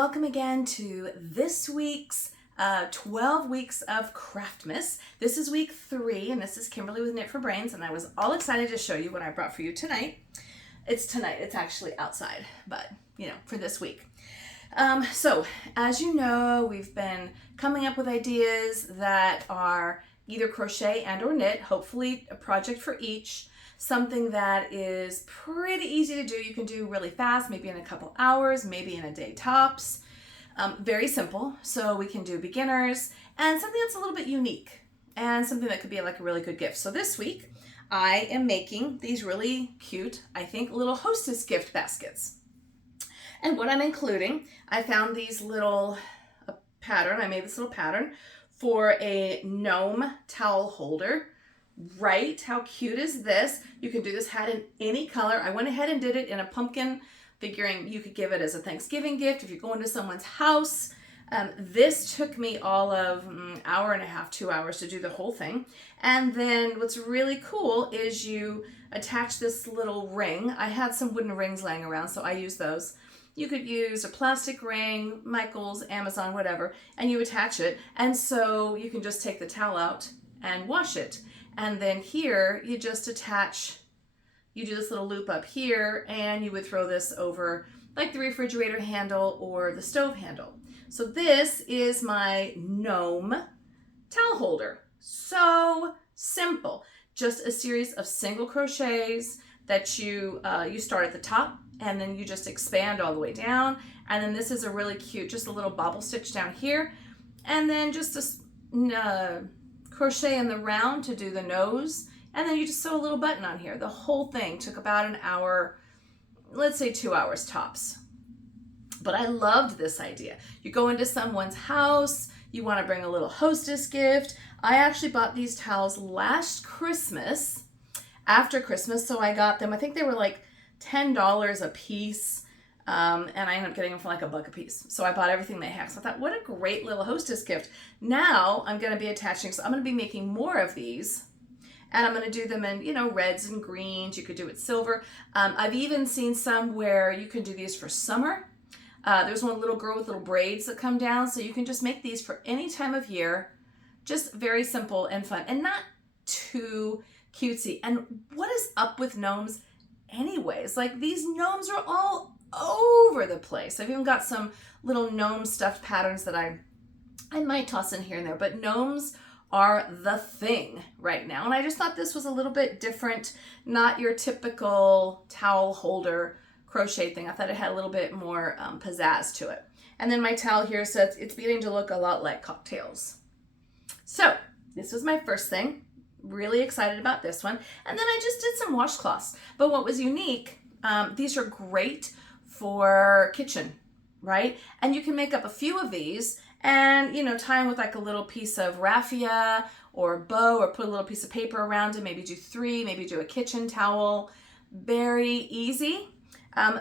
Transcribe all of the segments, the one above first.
welcome again to this week's 12 weeks of Craftmas. This is week 3, and this is Kimberly with Knit for Brains, and I was all excited to show you what I brought for you tonight. It's actually outside, but for this week. So as you know, we've been coming up with ideas that are either crochet and or knit, hopefully a project for each. Something that is pretty easy to do. You can do really fast, maybe in a couple hours, maybe in a day tops. Very simple. So we can do beginners and something that's a little bit unique and something that could be like a really good gift. So this week I am making these really cute, I think, little Hostess gift baskets. And what I'm including, I found these little pattern. I made this little pattern for a Gnome Towel Holder. Right? How cute is this? You can do this hat in any color. I went ahead and did it in a pumpkin, figuring you could give it as a Thanksgiving gift if you're going to someone's house. This took me all of an hour and a half, 2 hours to do the whole thing. And then what's really cool is you attach this little ring. I had some wooden rings laying around, so I used those. You could use a plastic ring, Michael's, Amazon, whatever, and you attach it. And so you can just take the towel out and wash it. And then here you just attach, you do this little loop up here, and you would throw this over like the refrigerator handle or the stove handle. So this is my Gnome Towel Holder. So simple. Just a series of single crochets that you start at the top and then you just expand all the way down. And then this is a really cute, just a little bobble stitch down here. And then just a crochet in the round to do the nose, and then you just sew a little button on here. The whole thing took about an hour, let's say 2 hours tops. But I loved this idea. You go into someone's house, you want to bring a little Hostess gift. I actually bought these towels last Christmas, after Christmas, so I got them. I think they were like $10 a piece. And I ended up getting them for like $1 a piece. So I bought everything they had. So I thought, what a great little Hostess gift. Now I'm going to be attaching, so I'm going to be making more of these. And I'm going to do them in, reds and greens. You could do it silver. I've even seen some where you can do these for summer. There's one little girl with little braids that come down. So you can just make these for any time of year. Just very simple and fun and not too cutesy. And what is up with gnomes anyways? Like, these gnomes are all over the place. I've even got some little gnome stuffed patterns that I might toss in here and there, but gnomes are the thing right now. And I just thought this was a little bit different, not your typical towel holder crochet thing. I thought it had a little bit more pizzazz to it. And then my towel here says it's beginning to look a lot like cocktails. So this was my first thing. Really excited about this one. And then I just did some washcloths. But what was unique, these are great for kitchen, right? And you can make up a few of these and, tie them with like a little piece of raffia or bow, or put a little piece of paper around it. Maybe do 3, maybe do a kitchen towel. Very easy.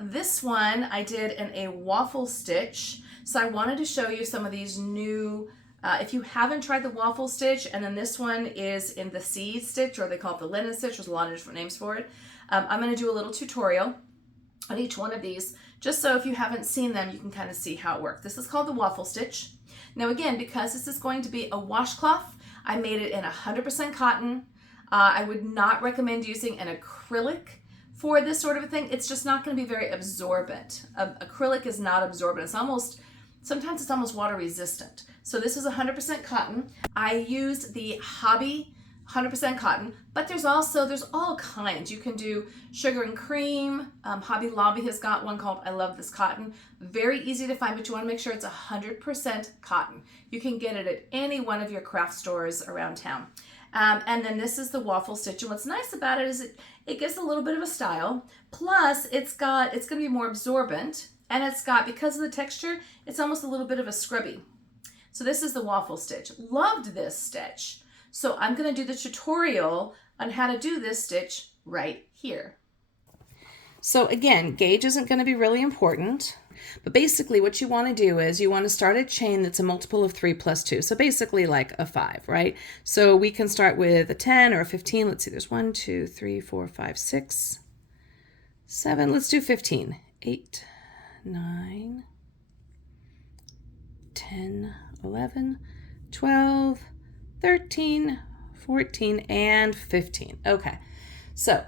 This one I did in a waffle stitch. So I wanted to show you some of these new, if you haven't tried the waffle stitch, and then this one is in the seed stitch, or they call it the linen stitch. There's a lot of different names for it. I'm going to do a little tutorial on each one of these, just so if you haven't seen them, you can kind of see how it works. This is called the waffle stitch. Now again, because this is going to be a washcloth, I made it in 100% cotton. I would not recommend using an acrylic for this sort of a thing. It's just not going to be very absorbent. Acrylic is not absorbent. Sometimes it's almost water resistant. So this is 100% cotton. I used the Hobby 100% cotton, but there's all kinds. You can do sugar and cream. Hobby Lobby has got one called I Love This Cotton. Very easy to find, but you want to make sure it's 100% cotton. You can get it at any one of your craft stores around town. And then this is the waffle stitch. And what's nice about it is it gives a little bit of a style. Plus it's going to be more absorbent, and because of the texture, it's almost a little bit of a scrubby. So this is the waffle stitch. Loved this stitch. So I'm going to do the tutorial on how to do this stitch right here. So again, gauge isn't going to be really important, but basically what you want to do is you want to start a chain that's a multiple of 3 plus 2. So basically like a 5, right? So we can start with a 10 or a 15. Let's see, there's 1, 2, 3, 4, 5, 6, 7. Let's do 15. 8, 9, 10, 11, 12, 13, 14, and 15. Okay, so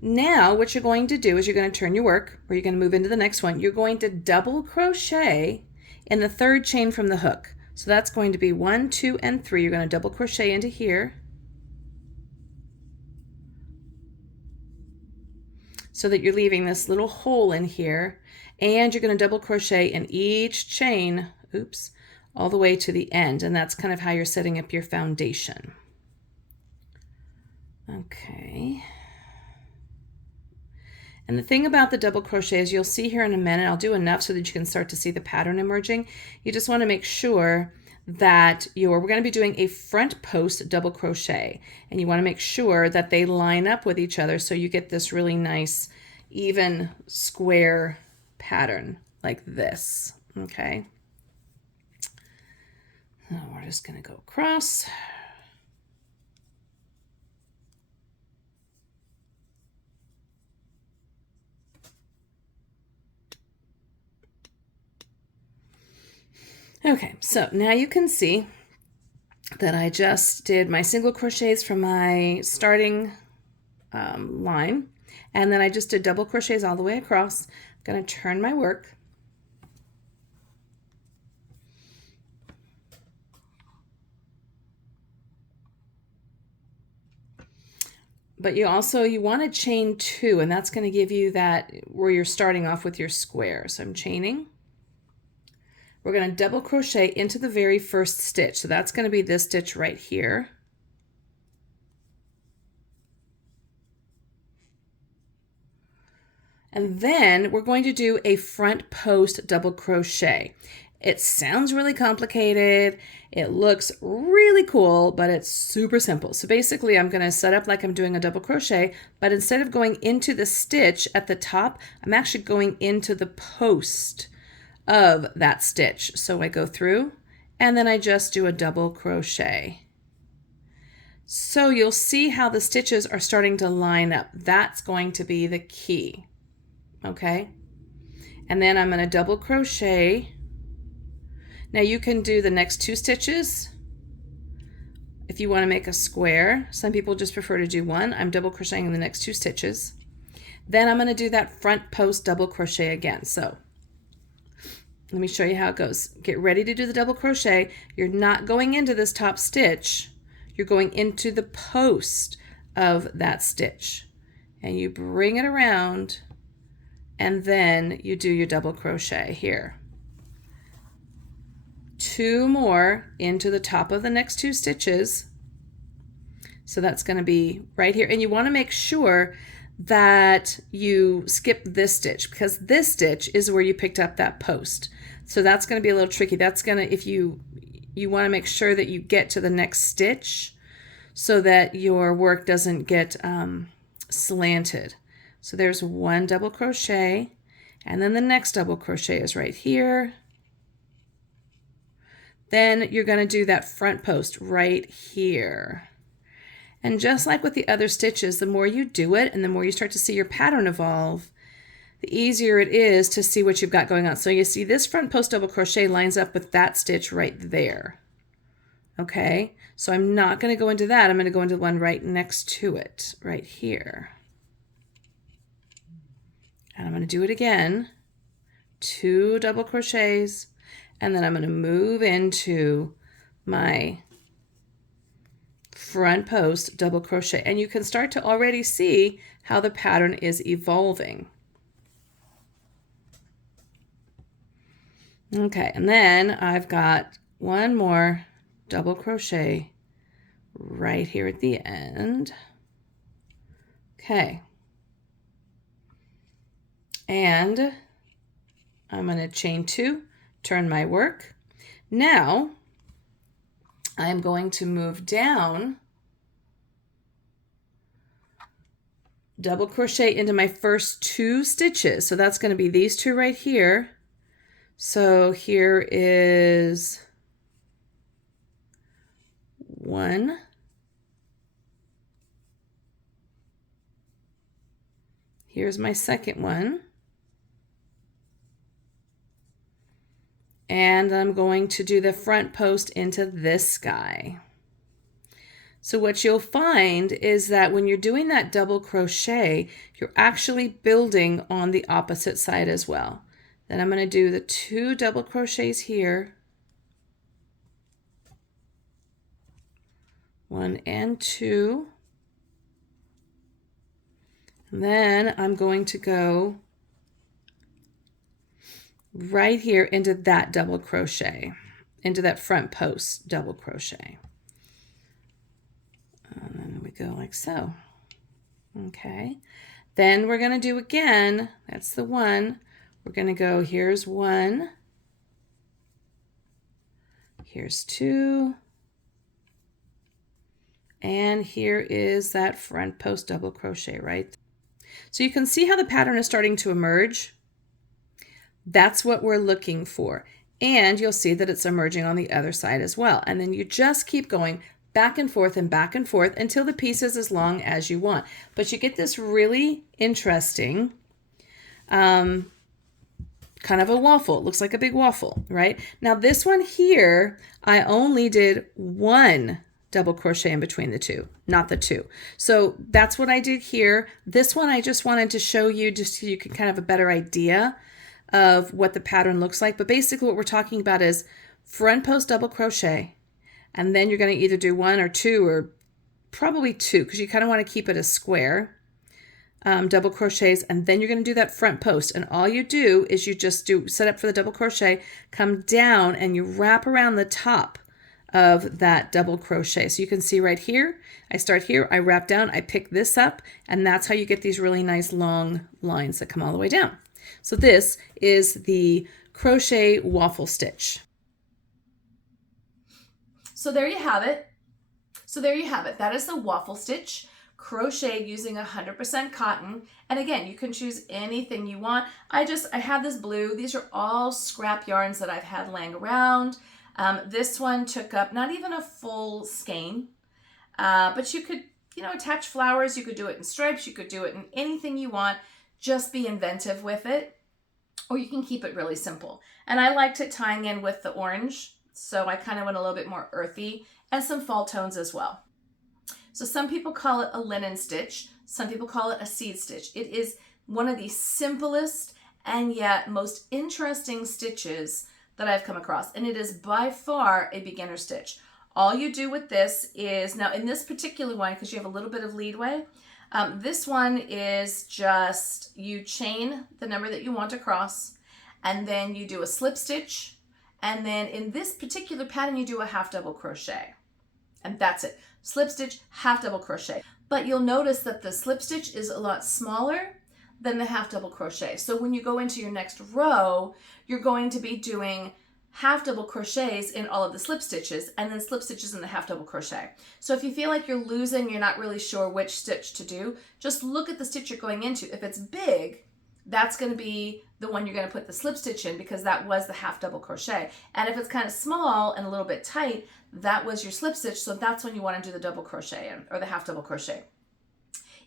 now what you're going to do is you're going to turn your work, or you're going to move into the next one. You're going to double crochet in the third chain from the hook. So that's going to be 1, 2, and 3. You're going to double crochet into here, so that you're leaving this little hole in here, and you're going to double crochet in each chain, oops, all the way to the end, and that's kind of how you're setting up your foundation. Okay. And the thing about the double crochet is, you'll see here in a minute, I'll do enough so that you can start to see the pattern emerging. You just want to make sure that we're going to be doing a front post double crochet, and you want to make sure that they line up with each other so you get this really nice even square pattern like this. Okay, so we're just going to go across. Okay, so now you can see that I just did my single crochets from my starting line, and then I just did double crochets all the way across. I'm going to turn my work. But you want to chain 2, and that's going to give you that where you're starting off with your square. So I'm chaining. We're going to double crochet into the very first stitch. So that's going to be this stitch right here. And then we're going to do a front post double crochet. It sounds really complicated. It looks really cool, but it's super simple. So basically I'm going to set up like I'm doing a double crochet, but instead of going into the stitch at the top, I'm actually going into the post of that stitch. So I go through and then I just do a double crochet. So you'll see how the stitches are starting to line up. That's going to be the key. Okay, and then I'm going to double crochet. Now you can do the next 2 stitches if you want to make a square. Some people just prefer to do 1. I'm double crocheting in the next 2 stitches. Then I'm going to do that front post double crochet again. So let me show you how it goes. Get ready to do the double crochet. You're not going into this top stitch. You're going into the post of that stitch. And you bring it around, and then you do your double crochet here. 2 more into the top of the next 2 stitches. So that's going to be right here. And you want to make sure that you skip this stitch, because this stitch is where you picked up that post. So that's going to be a little tricky. That's going to, if you want to make sure that you get to the next stitch so that your work doesn't get slanted. So there's 1 double crochet, and then the next double crochet is right here. Then you're going to do that front post right here. And just like with the other stitches, the more you do it and the more you start to see your pattern evolve, the easier it is to see what you've got going on. So you see this front post double crochet lines up with that stitch right there. Okay, so I'm not going to go into that. I'm going to go into the one right next to it, right here. And I'm going to do it again, 2 double crochets, and then I'm going to move into my front post double crochet. And you can start to already see how the pattern is evolving. Okay, and then I've got 1 more double crochet right here at the end. Okay. And I'm going to chain 2, turn my work. Now I'm going to move down, double crochet into my first 2 stitches. So that's going to be these 2 right here. So here is 1. Here's my second one. And I'm going to do the front post into this guy. So what you'll find is that when you're doing that double crochet, you're actually building on the opposite side as well. Then I'm going to do the 2 double crochets here. 1 and 2. And then I'm going to go right here into that double crochet, into that front post double crochet. And then we go like so. Okay. Then we're going to do again, that's the 1. We're going to go, here's 1, here's 2, and here is that front post double crochet, right? So you can see how the pattern is starting to emerge. That's what we're looking for. And you'll see that it's emerging on the other side as well. And then you just keep going back and forth until the piece is as long as you want. But you get this really interesting kind of a waffle. It looks like a big waffle, right? Now this one here, I only did 1 double crochet in between the 2, not the 2. So that's what I did here. This one I just wanted to show you just so you can kind of have a better idea of what the pattern looks like. But basically what we're talking about is front post double crochet, and then you're going to either do 1 or 2 or probably 2 because you kind of want to keep it a square. Double crochets, and then you're going to do that front post, and all you do is you just set up for the double crochet, come down, and you wrap around the top of that double crochet. So you can see right here, I start here, I wrap down, I pick this up, and that's how you get these really nice long lines that come all the way down. So this is the crochet waffle stitch. So there you have it. That is the waffle stitch, crocheted using 100% cotton. And again, you can choose anything you want. I have this blue. These are all scrap yarns that I've had laying around. This one took up not even a full skein, but you could, attach flowers. You could do it in stripes. You could do it in anything you want. Just be inventive with it, or you can keep it really simple. And I liked it tying in with the orange, so I kind of went a little bit more earthy and some fall tones as well. So some people call it a linen stitch. Some people call it a seed stitch. It is one of the simplest and yet most interesting stitches that I've come across. And it is by far a beginner stitch. All you do with this is, now in this particular one, because you have a little bit of leadway, this one is just, you chain the number that you want across, and then you do a slip stitch. And then in this particular pattern, you do a half double crochet. And that's it. Slip stitch, half double crochet. But you'll notice that the slip stitch is a lot smaller than the half double crochet. So when you go into your next row, you're going to be doing half double crochets in all of the slip stitches, and then slip stitches in the half double crochet. So if you feel like you're losing, you're not really sure which stitch to do, just look at the stitch you're going into. If it's big, that's going to be the one you're going to put the slip stitch in, because that was the half double crochet. And if it's kind of small and a little bit tight, that was your slip stitch, so that's when you want to do the double crochet in, or the half double crochet.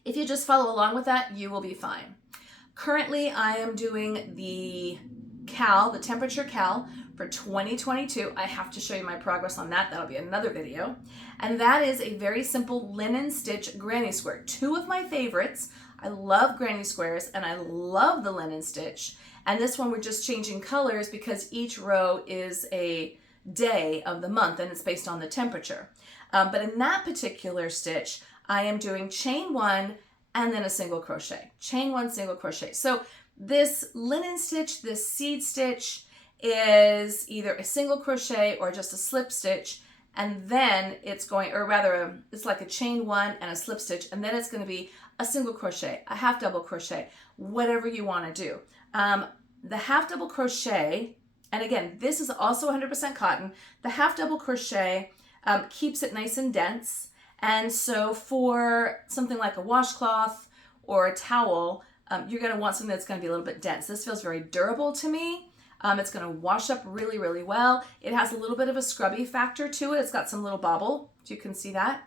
If you just follow along with that, you will be fine. Currently, I am doing the cal, the temperature cal for 2022. I have to show you my progress on that. That'll be another video. And that is a very simple linen stitch granny square. Two of my favorites. I love granny squares and I love the linen stitch. And this one we're just changing colors because each row is a day of the month and it's based on the temperature. But in that particular stitch, I am doing chain one and then a single crochet. Chain one, single crochet. So this linen stitch, this seed stitch, is either a single crochet or just a slip stitch, and then it's going, or rather it's like a chain one and a slip stitch, and then it's going to be a single crochet, a half double crochet, whatever you want to do. The half double crochet, and again, this is also 100% cotton, the half double crochet keeps it nice and dense. And so for something like a washcloth or a towel, you're going to want something that's going to be a little bit dense. This feels very durable to me. It's going to wash up really, really well. It has a little bit of a scrubby factor to it. It's got some little bobble, so you can see that.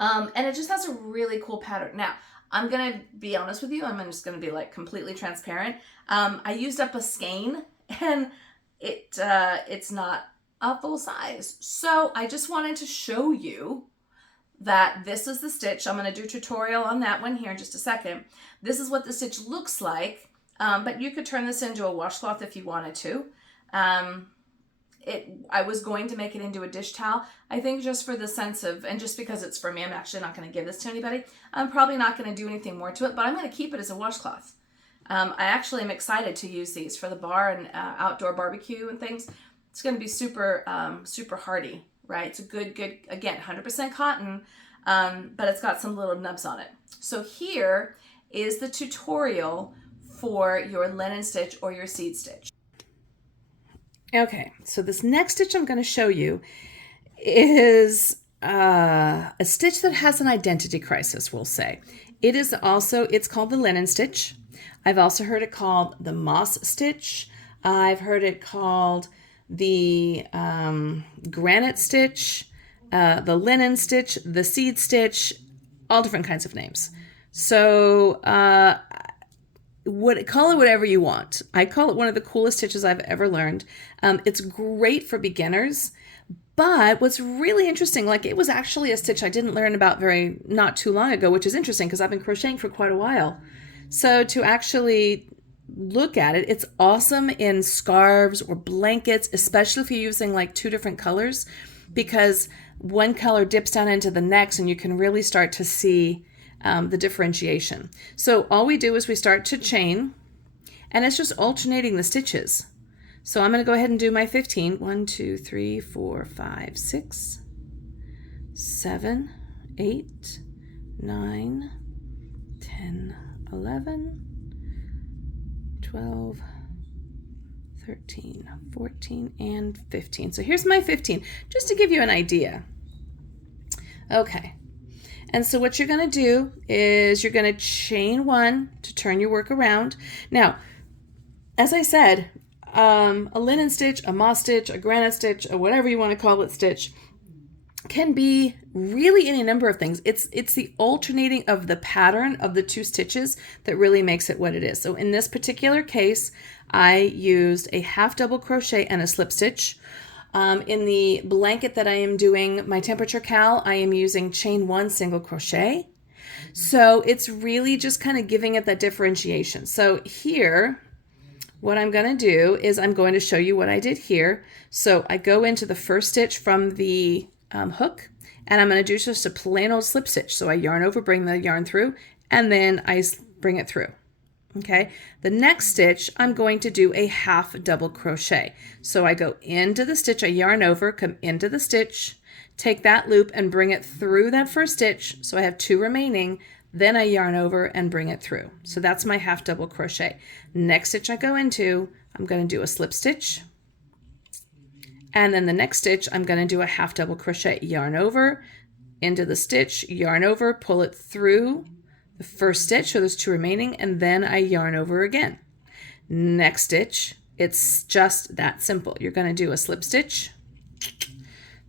And it just has a really cool pattern. Now, I'm going to be honest with you. I'm just going to be like completely transparent. I used up a skein, and it's not a full size. So I just wanted to show you that this is the stitch. I'm going to do a tutorial on that one here in just a second. This is what the stitch looks like, but you could turn this into a washcloth if you wanted to. I was going to make it into a dish towel. I think just for the sense of, and just because it's for me, I'm actually not going to give this to anybody. I'm probably not going to do anything more to it, but I'm going to keep it as a washcloth. I actually am excited to use these for the bar and outdoor barbecue and things. It's going to be super, super hardy, right? It's a good, again, 100% cotton, but it's got some little nubs on it. So here is the tutorial for your linen stitch or your seed stitch. Okay, so this next stitch I'm going to show you is a stitch that has an identity crisis, we'll say. It's called the linen stitch. I've also heard it called the moss stitch. I've heard it called the granite stitch, the linen stitch, the seed stitch, all different kinds of names. So call it whatever you want. I call it one of the coolest stitches I've ever learned. It's great for beginners, but what's really interesting, like it was actually a stitch I didn't learn about not too long ago, which is interesting because I've been crocheting for quite a while. So to actually look at it, it's awesome in scarves or blankets, especially if you're using like two different colors, because one color dips down into the next and you can really start to see the differentiation. So all we do is we start to chain, and it's just alternating the stitches. So I'm going to go ahead and do my 15. 1, 2, 3, 4, 5, 6, 7, 8, 9, 10, 11, 12, 13, 14, and 15. So here's my 15, just to give you an idea. Okay. And so what you're going to do is you're going to chain 1 to turn your work around. Now, as I said, a linen stitch, a moss stitch, a granite stitch, or whatever you want to call it stitch, can be really any number of things. It's the alternating of the pattern of the two stitches that really makes it what it is. So in this particular case, I used a half double crochet and a slip stitch. In the blanket that I am doing my temperature cal, I am using chain 1 single crochet. So it's really just kind of giving it that differentiation. So here, what I'm going to do is I'm going to show you what I did here. So I go into the first stitch from the hook, and I'm going to do just a plain old slip stitch. So I yarn over, bring the yarn through, and then I bring it through. Okay, the next stitch, I'm going to do a half double crochet. So I go into the stitch, I yarn over, come into the stitch, take that loop and bring it through that first stitch. So I have 2 remaining, then I yarn over and bring it through. So that's my half double crochet. Next stitch I go into, I'm going to do a slip stitch. And then the next stitch, I'm going to do a half double crochet, yarn over, into the stitch, yarn over, pull it through the first stitch, so there's 2 remaining, and then I yarn over again. Next stitch, it's just that simple. You're going to do a slip stitch,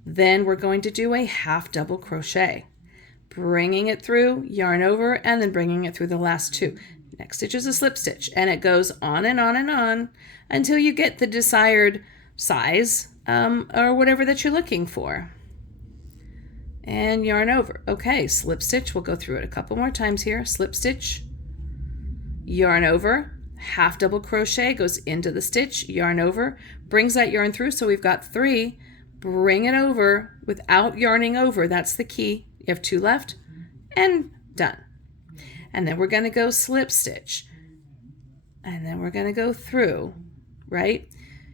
then we're going to do a half double crochet, bringing it through, yarn over, and then bringing it through the last 2. Next stitch is a slip stitch, and it goes on and on and on until you get the desired size or whatever that you're looking for. And yarn over. Okay, slip stitch, we'll go through it a couple more times here. Slip stitch, yarn over, half double crochet, goes into the stitch, yarn over, brings that yarn through, so we've got 3. Bring it over without yarning over, that's the key. You have 2 left, and done. And then we're going to go slip stitch, and then we're going to go through, right?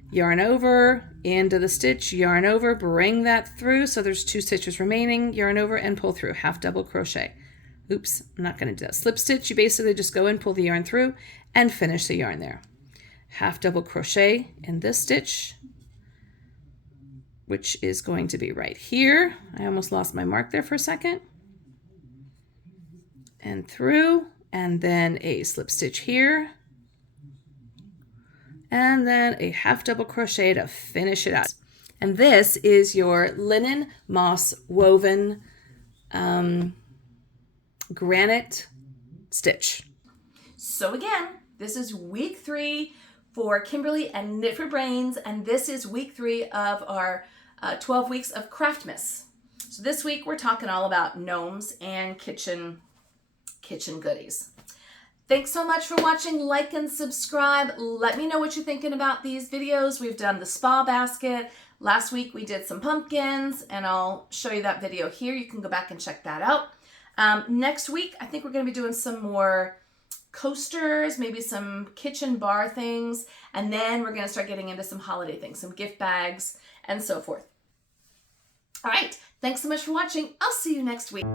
Yarn over, into the stitch, yarn over, bring that through, so there's 2 stitches remaining, yarn over and pull through, half double crochet. Oops, I'm not going to do that. Slip stitch, you basically just go in, pull the yarn through, and finish the yarn there. Half double crochet in this stitch, which is going to be right here. I almost lost my mark there for a second. And through, and then a slip stitch here, and then a half double crochet to finish it out. And this is your linen moss woven granite stitch. So again, this is week 3 for Kimberly and Knit for Brains, and this is week 3 of our 12 weeks of Craftmas. So this week we're talking all about gnomes and kitchen goodies. Thanks so much for watching. Like and subscribe. Let me know what you're thinking about these videos. We've done the spa basket. Last week we did some pumpkins, and I'll show you that video here. You can go back and check that out. Next week, I think we're going to be doing some more coasters, maybe some kitchen bar things, and then we're going to start getting into some holiday things, some gift bags, and so forth. All right, thanks so much for watching. I'll see you next week.